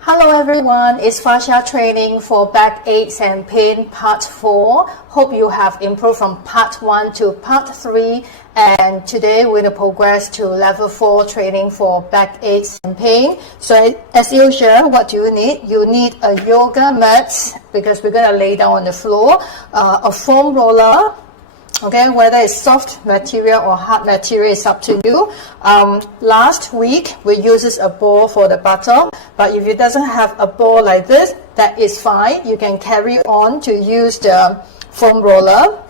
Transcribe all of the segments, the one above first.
Hello everyone, it's Fascial training for back aches and pain part 4. Hope you have improved from part 1 to part 3, and today we're going to progress to level 4 training for back aches and pain. So as usual, what do you need? You need a yoga mat because we're going to lay down on the floor, a foam roller. Okay, whether it's soft material or hard material is up to you. Last week we used a ball for the bottom, but if it doesn't have a ball like this, that is fine. You can carry on to use the foam roller.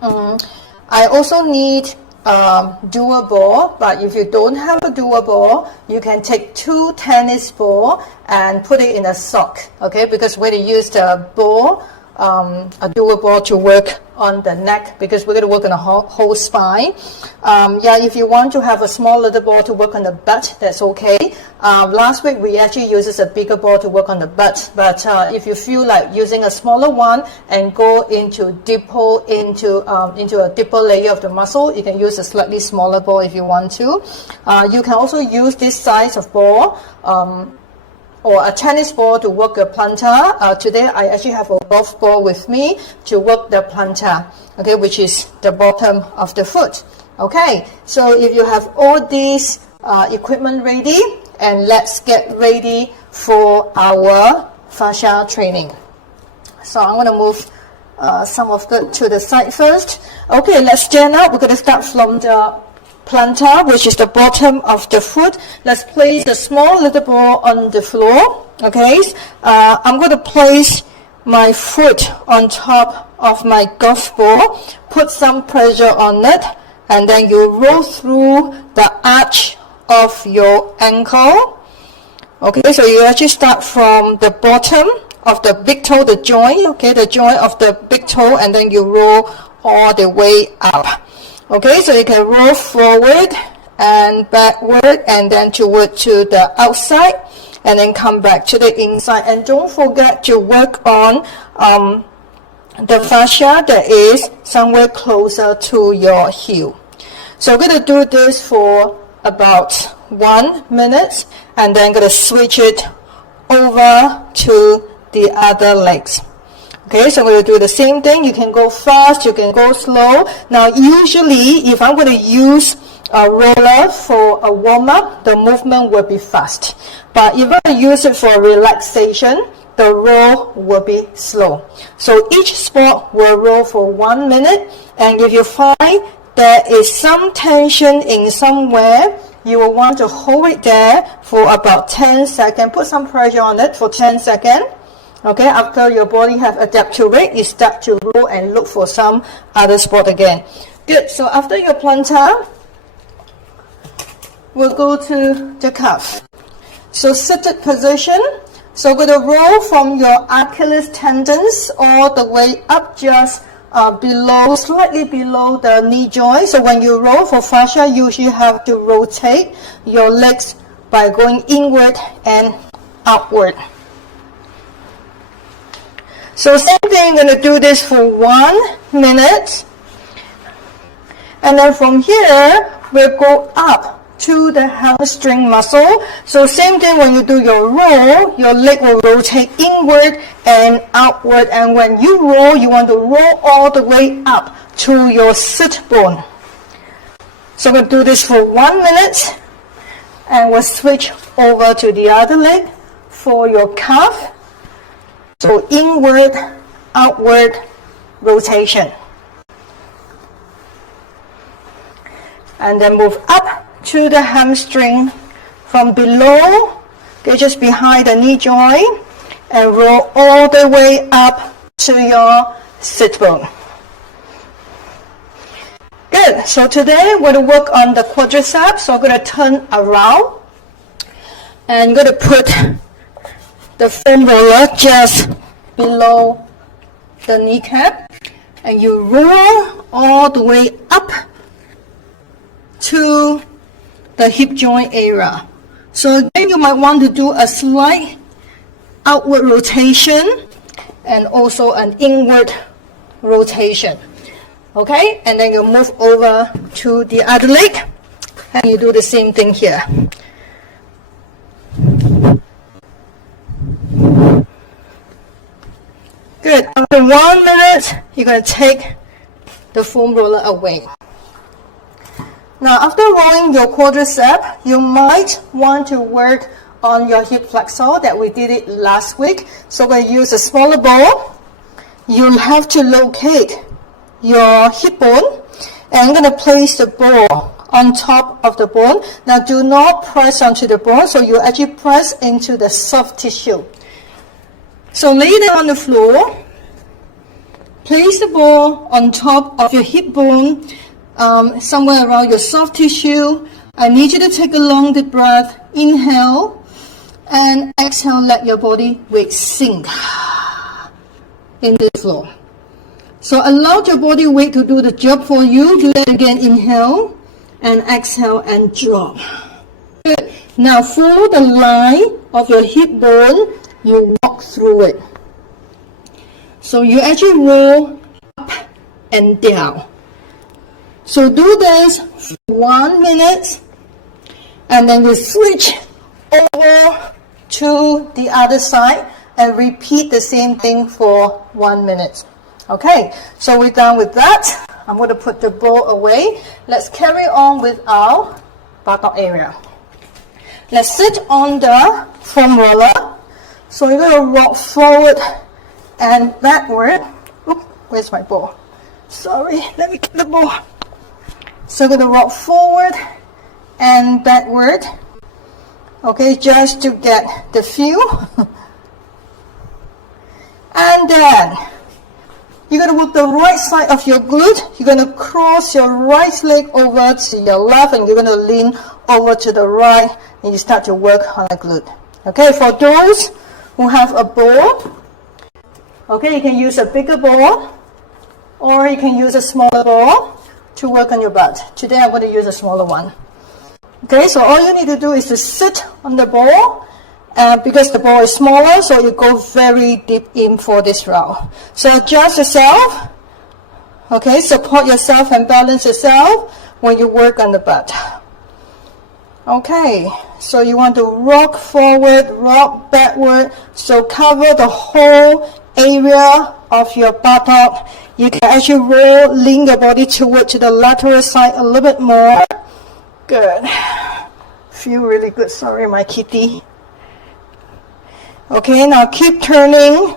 I also need a dual ball, but if you don't have a dual ball, you can take 2 tennis balls and put it in a sock. Okay, because we're going to use the ball, a dual ball to work on the neck because we're going to work on the whole spine. If you want to have a small little ball to work on the butt, that's okay. Last week we actually used a bigger ball to work on the butt, but if you feel like using a smaller one and go into a deeper layer of the muscle, you can use a slightly smaller ball if you want to. You can also use this size of ball or a tennis ball to work a plantar. Today I actually have a golf ball with me to work the plantar, okay, which is the bottom of the foot. Okay, so if you have all these equipment ready, and let's get ready for our fascia training. So I'm going to move some of it to the side first. Okay, let's stand up. We're going to start from the plantar, which is the bottom of the foot. Let's place the small little ball on the floor. Okay, I'm going to place my foot on top of my golf ball, put some pressure on it, and then you roll through the arch of your ankle. Okay, so you actually start from the bottom of the big toe, the joint, okay, the joint of the big toe, and then you roll all the way up. Okay, so you can roll forward and backward and then toward to the outside and then come back to the inside. And don't forget to work on the fascia that is somewhere closer to your heel. So we're going to do this for about 1 minute and then going to switch it over to the other legs. Okay, so I'm going to do the same thing. You can go fast, you can go slow. Now, usually, if I'm going to use a roller for a warm-up, the movement will be fast. But if I use it for relaxation, the roll will be slow. So each sport will roll for 1 minute. And if you find there is some tension in somewhere, you will want to hold it there for about 10 seconds. Put some pressure on it for 10 seconds. Okay, after your body have adapted to it, you start to roll and look for some other spot again. Good, so after your plantar, we'll go to the calf. So seated position. So we're going to roll from your Achilles tendons all the way up just below, slightly below the knee joint. So when you roll for fascia, you usually have to rotate your legs by going inward and outward. So same thing, I'm going to do this for 1 minute. And then from here, we'll go up to the hamstring muscle. So same thing, when you do your roll, your leg will rotate inward and outward. And when you roll, you want to roll all the way up to your sit bone. So we'll do this for 1 minute. And we'll switch over to the other leg for your calf. So inward, outward rotation. And then move up to the hamstring from below, okay, just behind the knee joint, and roll all the way up to your sit bone. Good, so today we're going to work on the quadriceps. So I'm going to turn around and I'm going to put the foam roller just below the kneecap, and you roll all the way up to the hip joint area. So again, you might want to do a slight outward rotation and also an inward rotation. Okay, and then you move over to the other leg and you do the same thing here. In 1 minute, you're going to take the foam roller away. Now, after rolling your quadricep, you might want to work on your hip flexor that we did it last week. So we're going to use a smaller ball. You'll have to locate your hip bone, and I'm going to place the ball on top of the bone. Now, do not press onto the bone, so you actually press into the soft tissue. So lay down on the floor. Place the ball on top of your hip bone, somewhere around your soft tissue. I need you to take a long deep breath. Inhale and exhale, let your body weight sink in the floor. So allow your body weight to do the job for you. Do that again. Inhale and exhale and drop. Good. Now follow the line of your hip bone. You walk through it. So you actually roll up and down. So do this for 1 minute, and then you switch over to the other side and repeat the same thing for 1 minute. Okay, so we're done with that. I'm going to put the ball away. Let's carry on with our buttock area. Let's sit on the foam roller. So you're going to rock forward and backward. Oops, where's my ball? Sorry, let me get the ball. So we're going to rock forward and backward. Okay, just to get the feel. And then you're going to work the right side of your glute. You're going to cross your right leg over to your left, and you're going to lean over to the right, and you start to work on the glute. Okay, for those who have a ball, okay, you can use a bigger ball, or you can use a smaller ball to work on your butt. Today I'm going to use a smaller one. Okay, so all you need to do is to sit on the ball, because the ball is smaller, so you go very deep in for this round. So adjust yourself, okay, support yourself and balance yourself when you work on the butt. Okay, so you want to rock forward, rock backward, so cover the whole area of your buttock. You can actually roll, lean your body toward to the lateral side a little bit more. Good. Feel really good. Sorry, my kitty. Okay, now keep turning.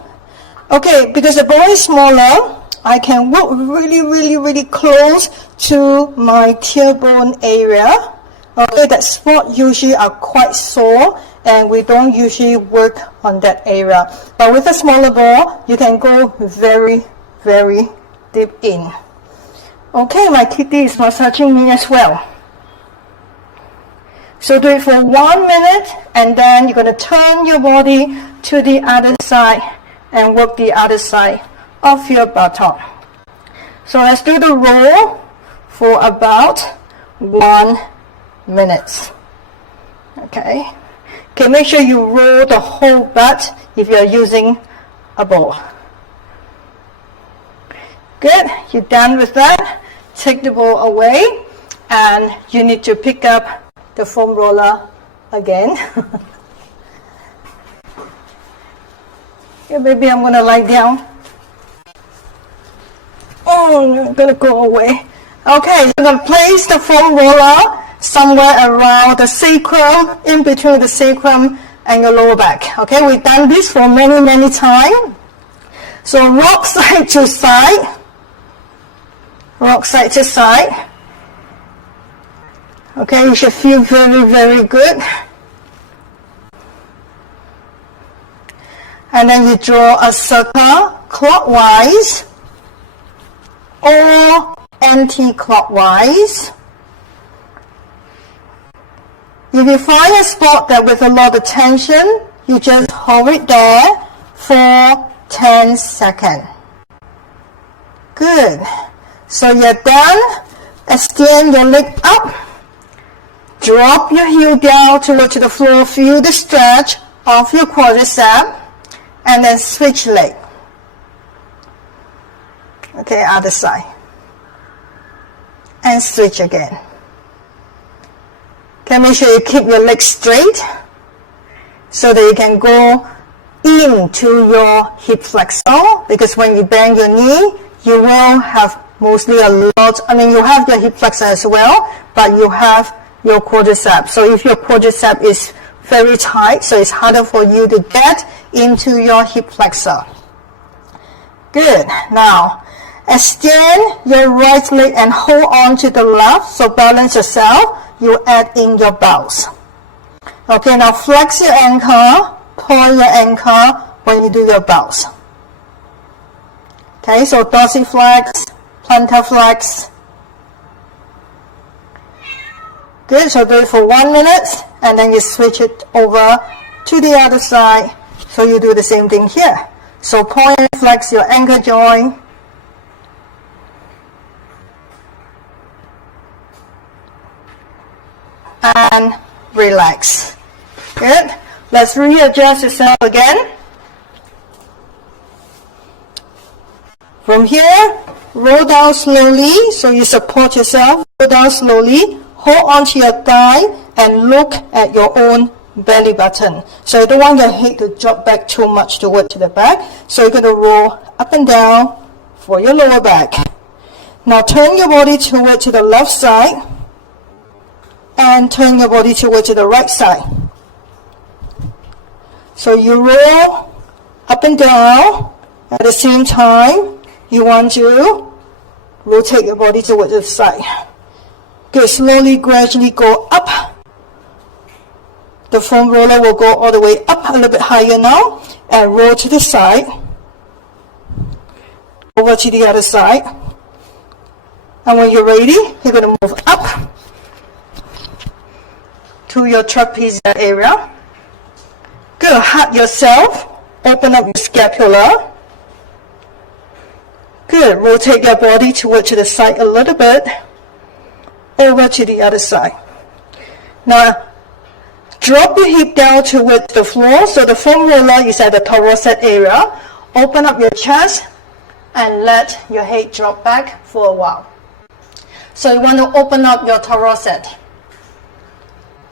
Okay, because the ball is smaller, I can walk really close to my tailbone area. Okay, that spot usually are quite sore, and we don't usually work on that area. But with a smaller ball, you can go very deep in. Okay, my kitty is massaging me as well. So do it for 1 minute, and then you're going to turn your body to the other side and work the other side of your buttock. So let's do the roll for about 1 minute. Okay. Okay, make sure you roll the whole butt if you're using a ball. Good. You're done with that. Take the ball away, and you need to pick up the foam roller again. Yeah, maybe I'm gonna lie down. Oh, I'm gonna go away. Okay, you're gonna place the foam roller somewhere around the sacrum, in between the sacrum and your lower back. Okay, we've done this for many times. So rock side to side. Rock side to side. Okay, you should feel very good. And then you draw a circle clockwise or anti-clockwise. If you find a spot that with a lot of tension, you just hold it there for 10 seconds. Good. So you're done. Extend your leg up. Drop your heel down to the floor. Feel the stretch of your quadricep. And then switch leg. Okay, other side. And switch again. Okay, make sure you keep your legs straight so that you can go into your hip flexor, because when you bend your knee, you will have mostly a lot, you have your hip flexor as well, but you have your quadricep. So if your quadricep is very tight, so it's harder for you to get into your hip flexor. Good. Now, extend your right leg and hold on to the left, so balance yourself. You add in your bows. Okay, now flex your ankle, point your ankle when you do your bows. Okay, so dorsiflex, plantar flex. Good, so do it for 1 minute, and then you switch it over to the other side. So you do the same thing here. So point and flex your ankle joint. And relax. Good. Let's readjust yourself again. From here, roll down slowly. So you support yourself. Roll down slowly. Hold on to your thigh and look at your own belly button. So you don't want your head to drop back too much toward to the back. So you're going to roll up and down for your lower back. Now turn your body toward to the left side and turn your body toward to the right side. So you roll up and down. At the same time, you want to rotate your body toward the side. Good. Slowly, gradually go up. The foam roller will go all the way up a little bit higher now, and roll to the side. Over to the other side. And when you're ready, you're going to move up to your trapezius area. Good. Hug yourself. Open up your scapula. Good. Rotate your body toward to the side a little bit. Over to the other side. Now, drop your hip down towards the floor. So the foam roller is at the thoracic area. Open up your chest and let your head drop back for a while. So you want to open up your thoracic.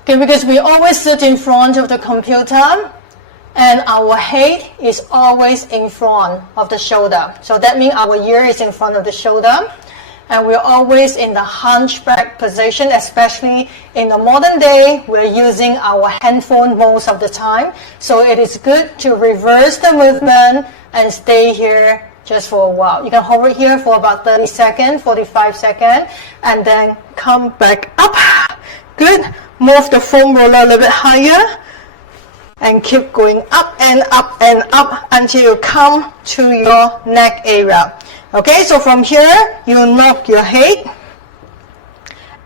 Okay, because we always sit in front of the computer and our head is always in front of the shoulder. So that means our ear is in front of the shoulder. And we're always in the hunchback position, especially in the modern day, we're using our handphone most of the time. So it is good to reverse the movement and stay here just for a while. You can hold it here for about 30 seconds, 45 seconds, and then come back up. Good. Move the foam roller a little bit higher and keep going up and up and up until you come to your neck area. Okay, so from here, you knock your head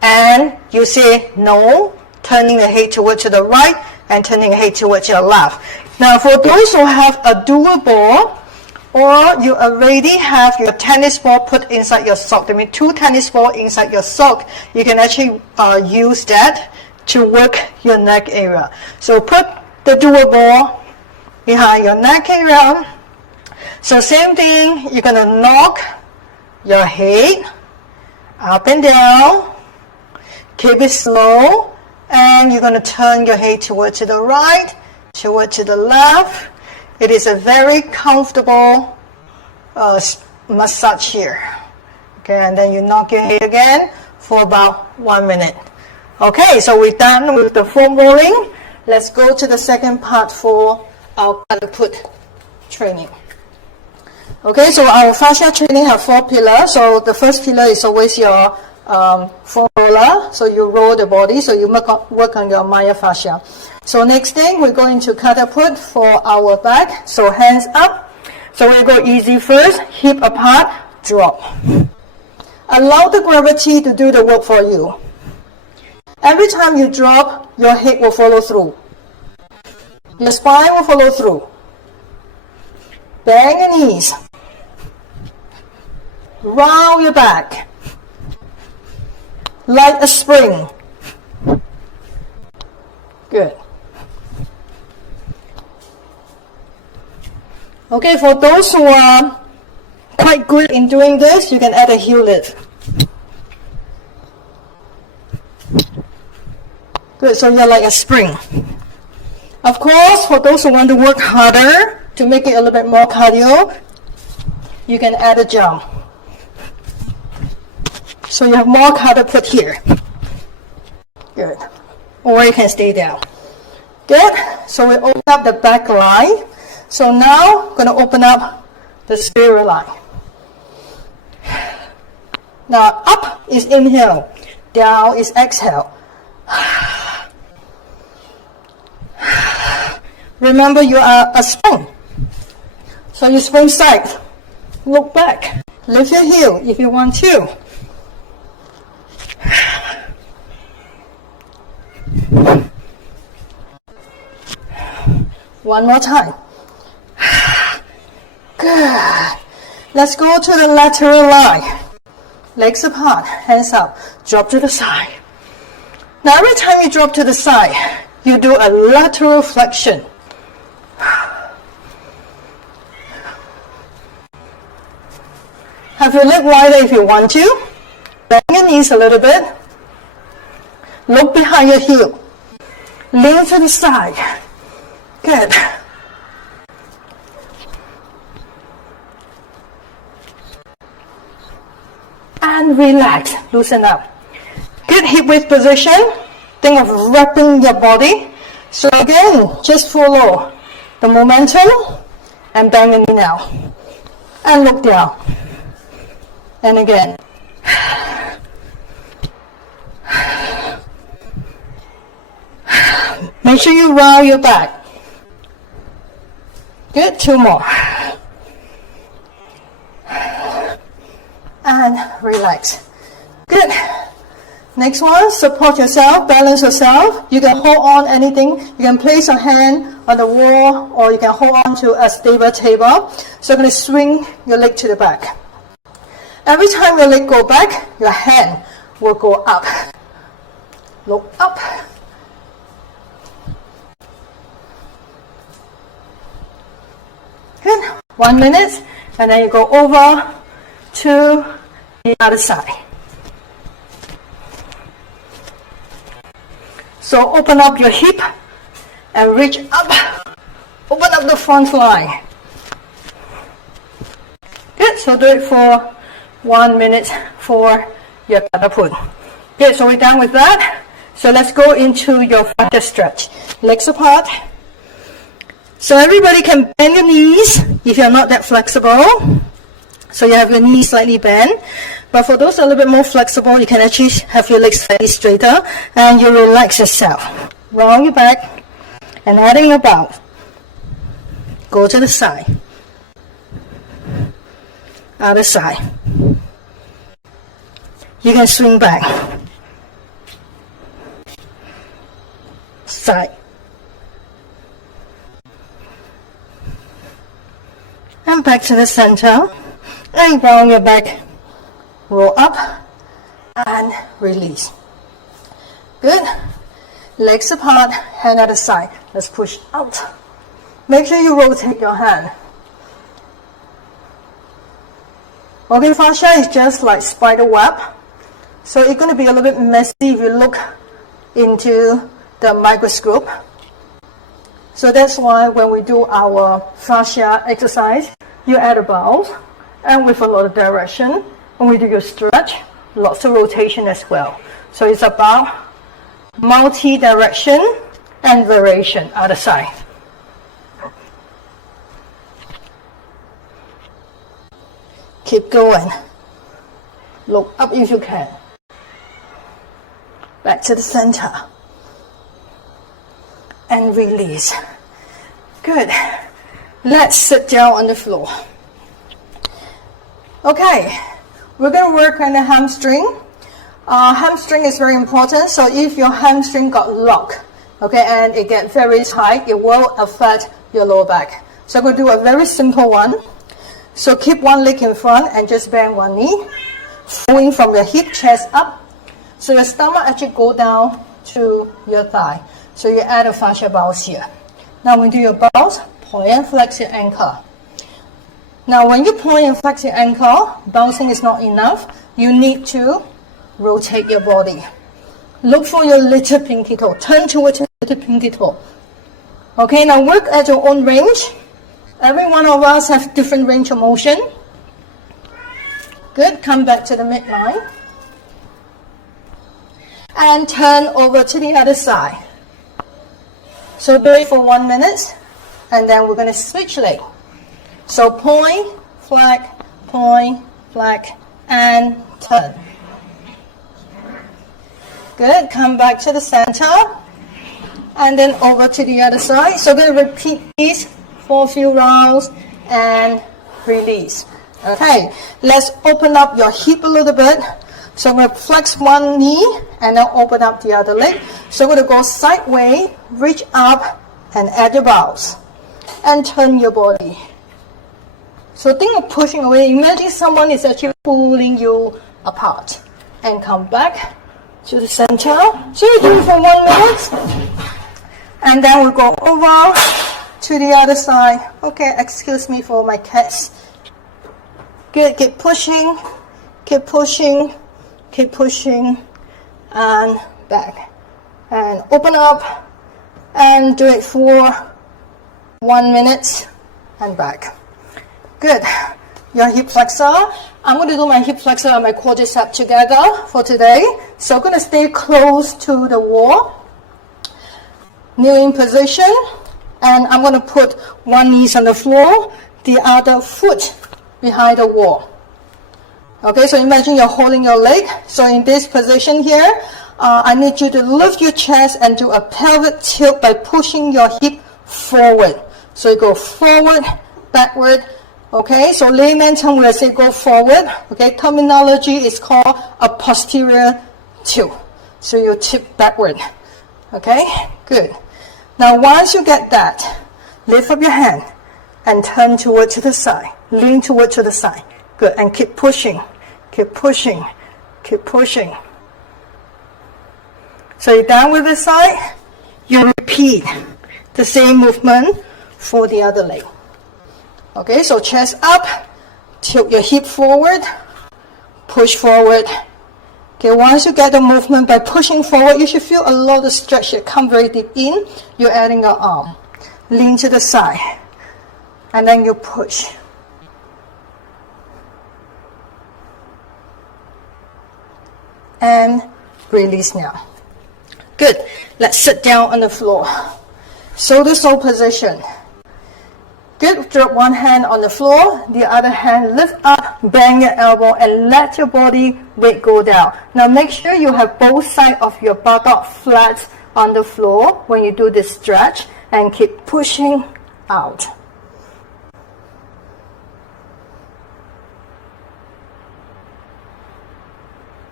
and you say no, turning the head towards to the right and turning the head towards your left. Now, for those who have a dual ball or you already have your tennis ball put inside your sock, that means 2 tennis balls inside your sock, you can actually use that to work your neck area. So put the dual ball behind your neck area. So same thing, you're going to knock your head up and down, keep it slow, and you're going to turn your head toward to the right, toward to the left. It is a very comfortable massage here. Okay, and then you knock your head again for about 1 minute. Okay, so we're done with the foam rolling. Let's go to the second part for our put training. Okay, so our fascia training have 4 pillars. So the first pillar is always your foam roller. So you roll the body, so you work on your myofascia. So next thing, we're going to catapult for our back. So hands up. So we'll go easy first, hip apart, drop. Allow the gravity to do the work for you. Every time you drop, your head will follow through. Your spine will follow through. Bend your knees. Round your back. Like a spring. Good. Okay, for those who are quite good in doing this, you can add a heel lift. Good, so you're like a spring. Of course, for those who want to work harder, to make it a little bit more cardio, you can add a jump. So you have more cardio put here. Good. Or you can stay down. Good. So we open up the back line. So now, going to open up the spiral line. Now, up is inhale. Down is exhale. Remember, you are a spring. So you spring side. Look back. Lift your heel if you want to. One more time. Good. Let's go to the lateral line. Legs apart, hands up, drop to the side. Now every time you drop to the side, you do a lateral flexion. Have your leg wider if you want to. Bend your knees a little bit. Look behind your heel. Lean to the side. Good. And relax, loosen up. Good hip width position. Think of wrapping your body. So again, just follow the momentum and bend your knee now. And look down. And again. Make sure you round your back. Good, 2 more. And relax. Good. Next one, support yourself, balance yourself. You can hold on anything. You can place your hand on the wall or you can hold on to a stable table. So you're going to swing your leg to the back. Every time your leg go back, your hand will go up. Look up. Good. 1 minute, and then you go over to the other side. So open up your hip and reach up. Open up the front line. Good. So do it for 1 minute for your catapult. Good. So we're done with that. So let's go into your fascia stretch. Legs apart. So everybody can bend your knees if you're not that flexible. So you have your knees slightly bent. But for those a little bit more flexible, you can actually have your legs slightly straighter and you relax yourself. Round your back and adding about. Go to the side. Other side. You can swing back. Side. And back to the center. And round your back. Roll up. And release. Good. Legs apart. Hand at the side. Let's push out. Make sure you rotate your hand. Okay, fascia is just like spider web. So it's going to be a little bit messy if you look into the microscope. So that's why when we do our fascia exercise, you add a bounce and with a lot of direction. When we do your stretch, lots of rotation as well. So it's about multi-direction and variation other side. Keep going. Look up if you can. Back to the center. And release. Good. Let's sit down on the floor. Okay, we're going to work on the hamstring. Hamstring is very important. So if your hamstring got locked, okay, and it gets very tight, it will affect your lower back. So we're going to do a very simple one. So keep one leg in front and just bend one knee. Flowing from your hip, chest up. So your stomach actually go down to your thigh. So you add a fascia bounce here. Now when you do your bounce, point and flex your ankle. Now when you point and flex your ankle, bouncing is not enough. You need to rotate your body. Look for your little pinky toe. Turn towards your little pinky toe. Okay, now work at your own range. Every one of us have different range of motion. Good, come back to the midline. And turn over to the other side. So do it for 1 minute, and then we're going to switch leg. So point, flag, and turn. Good, come back to the center, and then over to the other side. So we're going to repeat these for a few rounds, and release. Okay, let's open up your hip a little bit. So I'm going to flex one knee and then open up the other leg. So I'm going to go sideways, reach up and add your bows. And turn your body. So think of pushing away. Imagine someone is actually pulling you apart. And come back to the center. So you do it for 1 minute. And then we'll go over to the other side. Okay, excuse me for my cats. Good, keep pushing, keep pushing. Keep pushing and back and open up and do it for 1 minute and back. Good. Your hip flexor. I'm going to do my hip flexor and my quadricep together for today. So I'm going to stay close to the wall. Kneeling position, and I'm going to put one knee on the floor, the other foot behind the wall. Okay, so imagine you're holding your leg. So in this position here, I need you to lift your chest and do a pelvic tilt by pushing your hip forward. So you go forward, backward. Okay, so layman term will say go forward. Okay, terminology is called a posterior tilt. So you tip backward. Okay, good. Now once you get that, lift up your hand and turn toward to the side. Lean toward to the side. Good, and keep pushing, keep pushing, keep pushing. So you're done with this side, you repeat the same movement for the other leg. Okay, so chest up, tilt your hip forward, push forward. Okay, once you get the movement by pushing forward, you should feel a lot of stretch here. Come very deep in, you're adding your arm. Lean to the side, and then you push. And release now. Good. Let's sit down on the floor. Shoulder sole position. Good. Drop one hand on the floor, the other hand lift up, bend your elbow, and let your body weight go down. Now make sure you have both sides of your buttock flat on the floor when you do this stretch, and keep pushing out.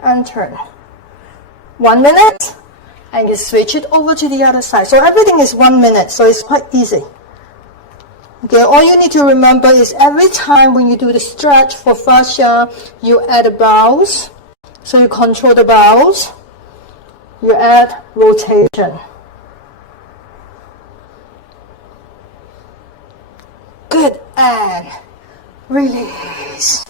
And turn. 1 minute, and you switch it over to the other side. So everything is 1 minute, so it's quite easy. Okay, all you need to remember is every time when you do the stretch for fascia, you add a bows. So you control the bows. You add rotation. Good, and release.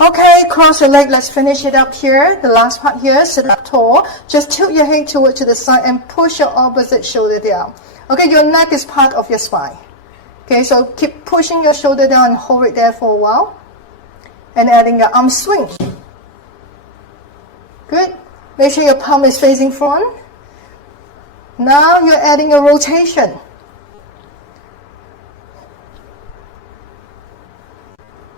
Okay, cross your leg. Let's finish it up here. The last part here, sit up tall. Just tilt your head toward to the side and push your opposite shoulder down. Okay, your neck is part of your spine. Okay, so keep pushing your shoulder down and hold it there for a while. And adding your arm swing. Good. Make sure your palm is facing front. Now you're adding a rotation.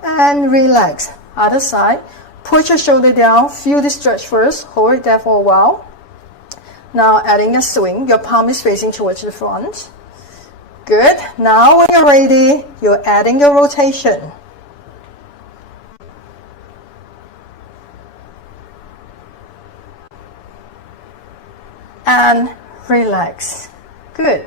And relax. Other side. Push your shoulder down. Feel the stretch first. Hold it there for a while. Now adding a swing. Your palm is facing towards the front. Good. Now when you're ready, you're adding your rotation. And relax. Good.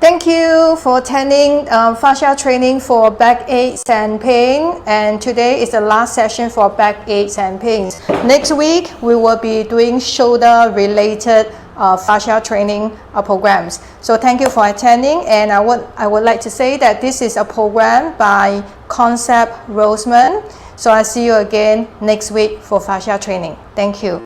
Thank you for attending fascia training for back aches and pain. And today is the last session for back aches and pains. Next week, we will be doing shoulder related fascia training programs. So thank you for attending. And I would like to say that this is a program by Concept-Rossmann. So I'll see you again next week for fascia training. Thank you.